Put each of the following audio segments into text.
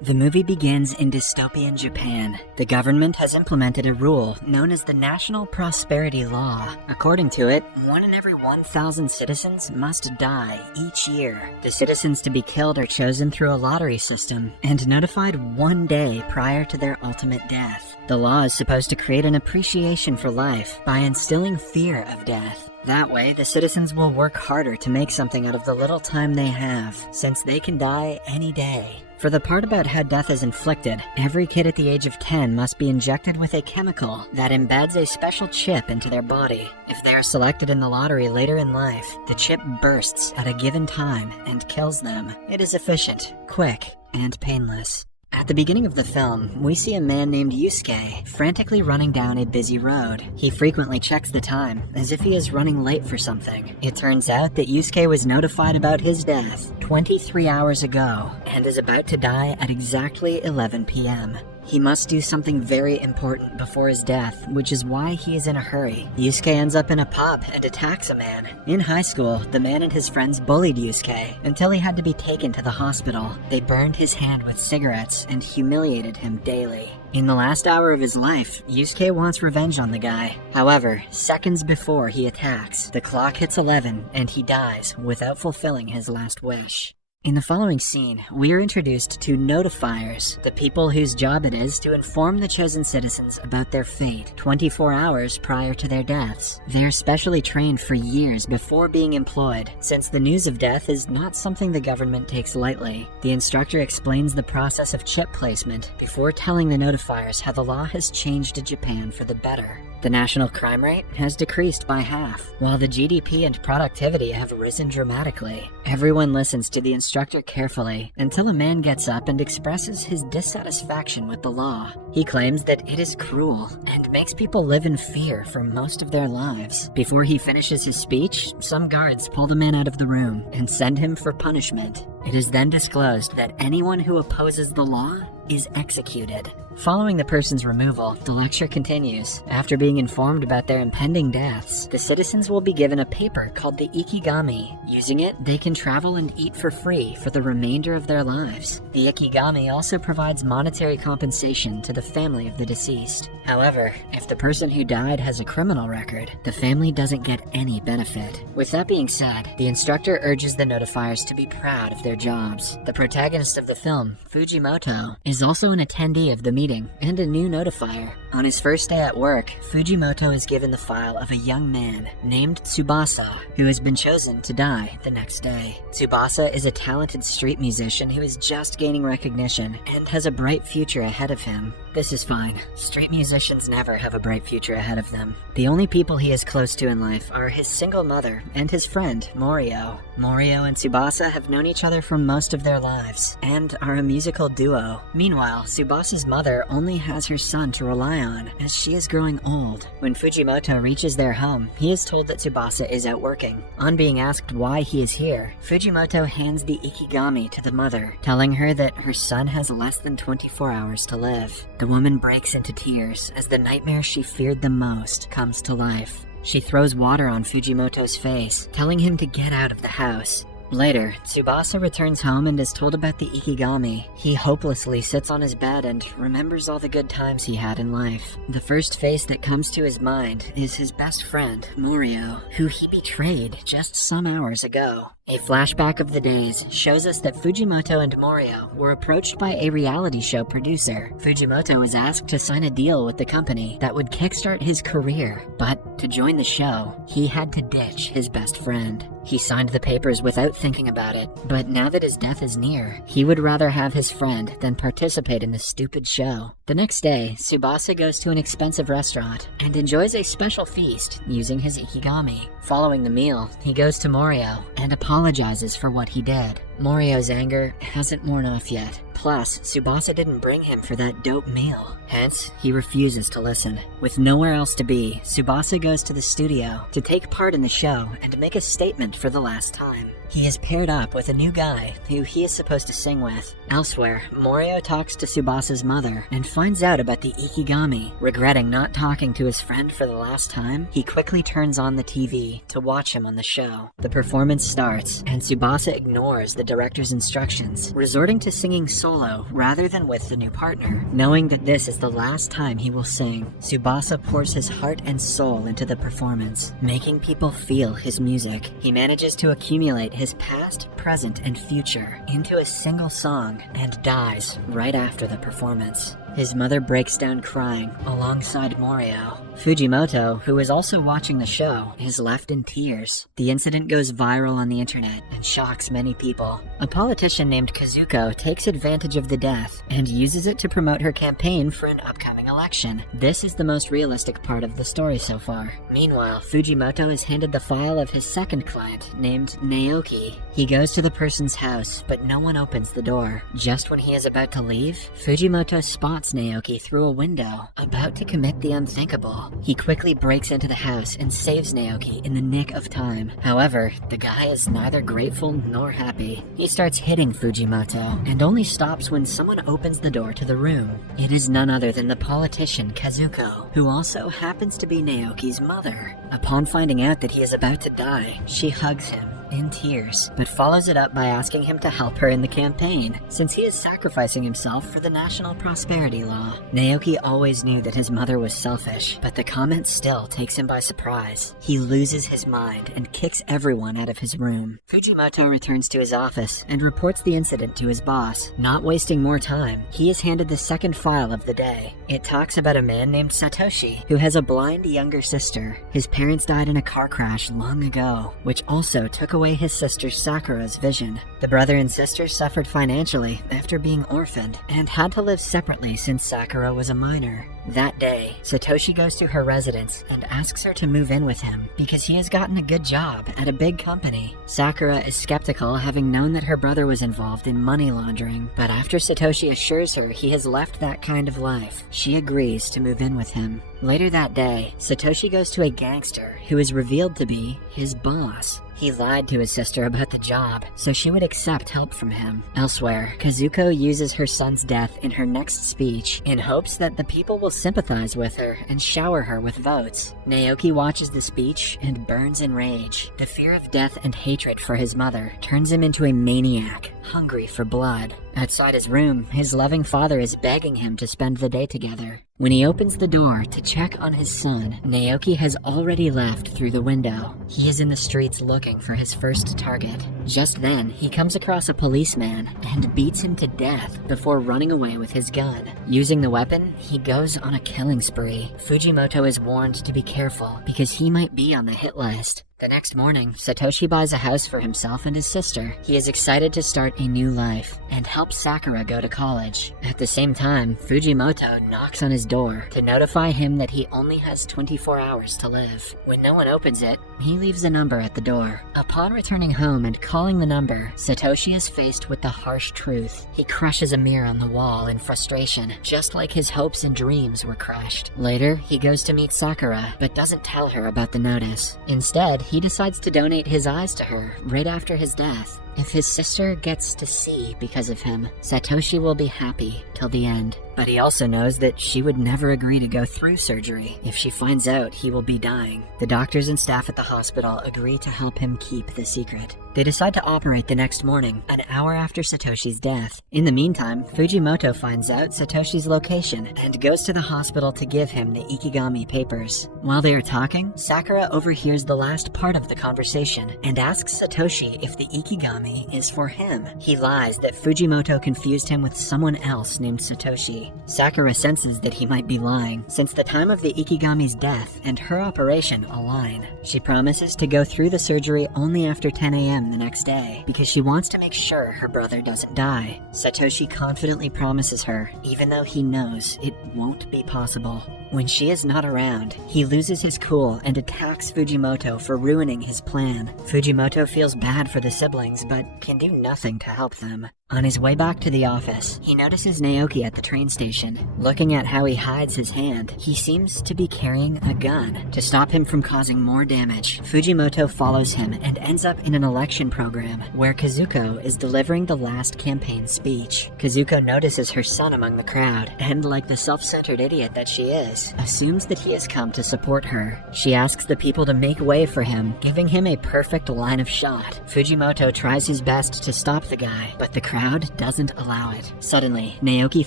The movie begins in dystopian Japan. The government has implemented a rule known as the National Prosperity Law. According to it, 1 in every 1,000 citizens must die each year. The citizens to be killed are chosen through a lottery system and notified 1 day prior to their ultimate death. The law is supposed to create an appreciation for life by instilling fear of death. That way, the citizens will work harder to make something out of the little time they have, since they can die any day. For the part about how death is inflicted, every kid at the age of 10 must be injected with a chemical that embeds a special chip into their body. If they are selected in the lottery later in life, the chip bursts at a given time and kills them. It is efficient, quick, and painless. At the beginning of the film, we see a man named Yusuke frantically running down a busy road. He frequently checks the time, as if he is running late for something. It turns out that Yusuke was notified about his death 23 hours ago, and is about to die at exactly 11 p.m. He must do something very important before his death, which is why he is in a hurry. Yusuke ends up in a pub and attacks a man. In high school, the man and his friends bullied Yusuke until he had to be taken to the hospital. They burned his hand with cigarettes and humiliated him daily. In the last hour of his life, Yusuke wants revenge on the guy. However, seconds before he attacks, the clock hits 11 and he dies without fulfilling his last wish. In the following scene, we are introduced to notifiers, the people whose job it is to inform the chosen citizens about their fate 24 hours prior to their deaths. They are specially trained for years before being employed, since the news of death is not something the government takes lightly. The instructor explains the process of chip placement before telling the notifiers how the law has changed Japan for the better. The national crime rate has decreased by half, while the GDP and productivity have risen dramatically. Everyone listens to the instructor carefully until a man gets up and expresses his dissatisfaction with the law. He claims that it is cruel and makes people live in fear for most of their lives. Before he finishes his speech, some guards pull the man out of the room and send him for punishment. It is then disclosed that anyone who opposes the law is executed. Following the person's removal, the lecture continues. After being informed about their impending deaths, the citizens will be given a paper called the Ikigami. Using it, they can travel and eat for free for the remainder of their lives. The Ikigami also provides monetary compensation to the family of the deceased. However, if the person who died has a criminal record, the family doesn't get any benefit. With that being said, the instructor urges the notifiers to be proud of their jobs. The protagonist of the film, Fujimoto, is also an attendee of the meeting and a new notifier. On his first day at work, Fujimoto is given the file of a young man named Tsubasa, who has been chosen to die the next day. Tsubasa is a talented street musician who is just gaining recognition and has a bright future ahead of him. This is fine. Street musicians never have a bright future ahead of them. The only people he is close to in life are his single mother and his friend, Morio. Morio and Tsubasa have known each other for most of their lives and are a musical duo. Meanwhile, Tsubasa's mother only has her son to rely on, as she is growing old. When Fujimoto reaches their home, he is told that Tsubasa is out working. On being asked why he is here, Fujimoto hands the Ikigami to the mother, telling her that her son has less than 24 hours to live. The woman breaks into tears as the nightmare she feared the most comes to life. She throws water on Fujimoto's face, telling him to get out of the house. Later, Tsubasa returns home and is told about the Ikigami. He hopelessly sits on his bed and remembers all the good times he had in life. The first face that comes to his mind is his best friend, Morio, who he betrayed just some hours ago. A flashback of the days shows us that Fujimoto and Morio were approached by a reality show producer. Fujimoto was asked to sign a deal with the company that would kickstart his career, but to join the show, he had to ditch his best friend. He signed the papers without thinking about it, but now that his death is near, he would rather have his friend than participate in the stupid show. The next day, Tsubasa goes to an expensive restaurant and enjoys a special feast using his Ikigami. Following the meal, he goes to Morio and apologizes for what he did. Morio's anger hasn't worn off yet. Plus, Tsubasa didn't bring him for that dope meal. Hence, he refuses to listen. With nowhere else to be, Tsubasa goes to the studio to take part in the show and make a statement for the last time. He is paired up with a new guy who he is supposed to sing with. Elsewhere, Morio talks to Tsubasa's mother and finds out about the Ikigami. Regretting not talking to his friend for the last time, he quickly turns on the TV to watch him on the show. The performance starts, and Tsubasa ignores the director's instructions, resorting to singing solo rather than with the new partner, knowing that this is the last time he will sing. Tsubasa pours his heart and soul into the performance, making people feel his music. He manages to accumulate his past, present, and future into a single song and dies right after the performance. His mother breaks down crying alongside Morio. Fujimoto, who is also watching the show, is left in tears. The incident goes viral on the internet and shocks many people. A politician named Kazuko takes advantage of the death and uses it to promote her campaign for an upcoming election. This is the most realistic part of the story so far. Meanwhile, Fujimoto is handed the file of his second client, named Naoki. He goes to the person's house, but no one opens the door. Just when he is about to leave, Fujimoto spots Naoki through a window, about to commit the unthinkable. He quickly breaks into the house and saves Naoki in the nick of time. However, the guy is neither grateful nor happy. He starts hitting Fujimoto, and only stops when someone opens the door to the room. It is none other than the politician Kazuko, who also happens to be Naoki's mother. Upon finding out that he is about to die, she hugs him in tears, but follows it up by asking him to help her in the campaign, since he is sacrificing himself for the national prosperity law. Naoki always knew that his mother was selfish, but the comment still takes him by surprise. He loses his mind and kicks everyone out of his room. Fujimoto returns to his office and reports the incident to his boss. Not wasting more time, he is handed the second file of the day. It talks about a man named Satoshi, who has a blind younger sister. His parents died in a car crash long ago, which also took away his sister Sakura's vision. The brother and sister suffered financially after being orphaned and had to live separately since Sakura was a minor. That day, Satoshi goes to her residence and asks her to move in with him because he has gotten a good job at a big company. Sakura is skeptical, having known that her brother was involved in money laundering, but after Satoshi assures her he has left that kind of life, she agrees to move in with him. Later that day, Satoshi goes to a gangster who is revealed to be his boss. He lied to his sister about the job, so she would accept help from him. Elsewhere, Kazuko uses her son's death in her next speech in hopes that the people will sympathize with her and shower her with votes. Naoki watches the speech and burns in rage. The fear of death and hatred for his mother turns him into a maniac, hungry for blood. Outside his room, his loving father is begging him to spend the day together. When he opens the door to check on his son, Naoki has already left through the window. He is in the streets looking for his first target. Just then, he comes across a policeman and beats him to death before running away with his gun. Using the weapon, he goes on a killing spree. Fujimoto is warned to be careful because he might be on the hit list. The next morning, Satoshi buys a house for himself and his sister. He is excited to start a new life and help Sakura go to college. At the same time, Fujimoto knocks on his door to notify him that he only has 24 hours to live. When no one opens it, he leaves a number at the door. Upon returning home and calling the number, Satoshi is faced with the harsh truth. He crushes a mirror on the wall in frustration, just like his hopes and dreams were crushed. Later, he goes to meet Sakura, but doesn't tell her about the notice. Instead, he decides to donate his eyes to her right after his death. If his sister gets to see because of him, Satoshi will be happy till the end. But he also knows that she would never agree to go through surgery if she finds out he will be dying. The doctors and staff at the hospital agree to help him keep the secret. They decide to operate the next morning, an hour after Satoshi's death. In the meantime, Fujimoto finds out Satoshi's location and goes to the hospital to give him the Ikigami papers. While they are talking, Sakura overhears the last part of the conversation and asks Satoshi if the Ikigami is for him. He lies that Fujimoto confused him with someone else named Satoshi. Sakura senses that he might be lying, since the time of the Ikigami's death and her operation align. She promises to go through the surgery only after 10 a.m. the next day, because she wants to make sure her brother doesn't die. Satoshi confidently promises her, even though he knows it won't be possible. When she is not around, he loses his cool and attacks Fujimoto for ruining his plan. Fujimoto feels bad for the siblings, but can do nothing to help them. On his way back to the office, he notices Naoki at the train station. Looking at how he hides his hand, he seems to be carrying a gun. To stop him from causing more damage, Fujimoto follows him and ends up in an election program where Kazuko is delivering the last campaign speech. Kazuko notices her son among the crowd and, like the self-centered idiot that she is, assumes that he has come to support her. She asks the people to make way for him, giving him a perfect line of shot. Fujimoto tries his best to stop the guy, but the crowd crowd doesn't allow it. Suddenly, Naoki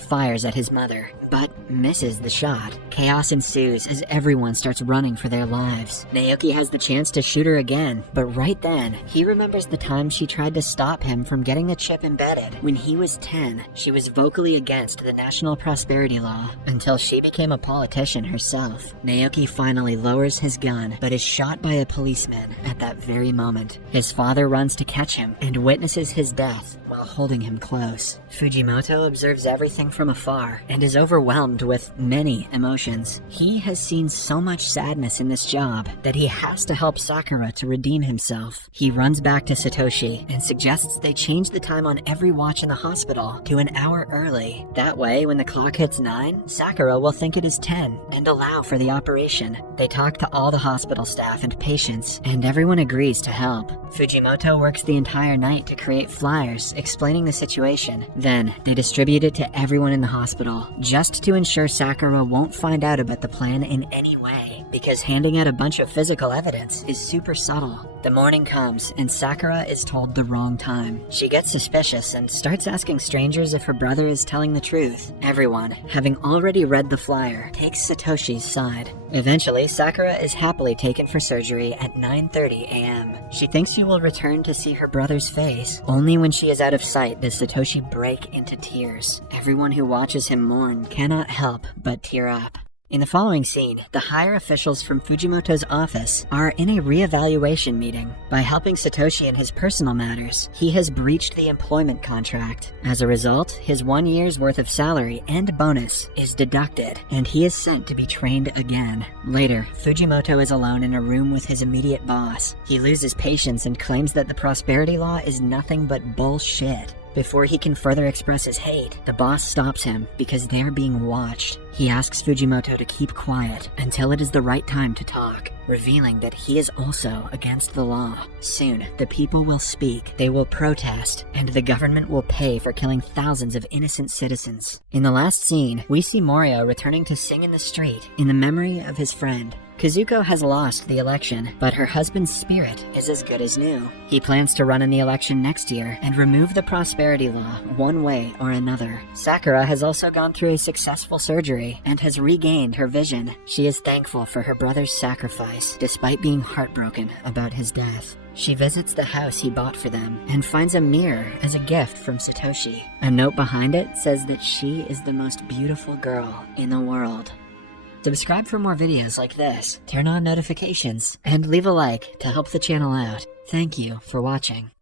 fires at his mother, but misses the shot. Chaos ensues as everyone starts running for their lives. Naoki has the chance to shoot her again, but right then, he remembers the time she tried to stop him from getting the chip embedded. When he was 10, she was vocally against the National Prosperity Law until she became a politician herself. Naoki finally lowers his gun, but is shot by a policeman at that very moment. His father runs to catch him and witnesses his death while holding him close. Fujimoto observes everything from afar and is overwhelmed with many emotions. He has seen so much sadness in this job that he has to help Sakura to redeem himself. He runs back to Satoshi and suggests they change the time on every watch in the hospital to an hour early. That way, when the clock hits 9, Sakura will think it is 10 and allow for the operation. They talk to all the hospital staff and patients, and everyone agrees to help. Fujimoto works the entire night to create flyers explaining the situation. Then, they distribute it to everyone in the hospital, just to ensure Sakura won't find out about the plan in any way, because handing out a bunch of physical evidence is super subtle. The morning comes, and Sakura is told the wrong time. She gets suspicious and starts asking strangers if her brother is telling the truth. Everyone, having already read the flyer, takes Satoshi's side. Eventually, Sakura is happily taken for surgery at 9:30 a.m. She thinks she will return to see her brother's face. Only when she is out of sight does Satoshi break into tears. Everyone who watches him mourn cannot help but tear up. In the following scene, the higher officials from Fujimoto's office are in a re-evaluation meeting. By helping Satoshi in his personal matters, he has breached the employment contract. As a result, his 1 year's worth of salary and bonus is deducted, and he is sent to be trained again. Later, Fujimoto is alone in a room with his immediate boss. He loses patience and claims that the prosperity law is nothing but bullshit. Before he can further express his hate, the boss stops him because they're being watched. He asks Fujimoto to keep quiet until it is the right time to talk, revealing that he is also against the law. Soon, the people will speak, they will protest, and the government will pay for killing thousands of innocent citizens. In the last scene, we see Morio returning to sing in the street in the memory of his friend. Kazuko has lost the election, but her husband's spirit is as good as new. He plans to run in the election next year and remove the prosperity law one way or another. Sakura has also gone through a successful surgery and has regained her vision. She is thankful for her brother's sacrifice, despite being heartbroken about his death. She visits the house he bought for them and finds a mirror as a gift from Satoshi. A note behind it says that she is the most beautiful girl in the world. Subscribe for more videos like this, turn on notifications, and leave a like to help the channel out. Thank you for watching.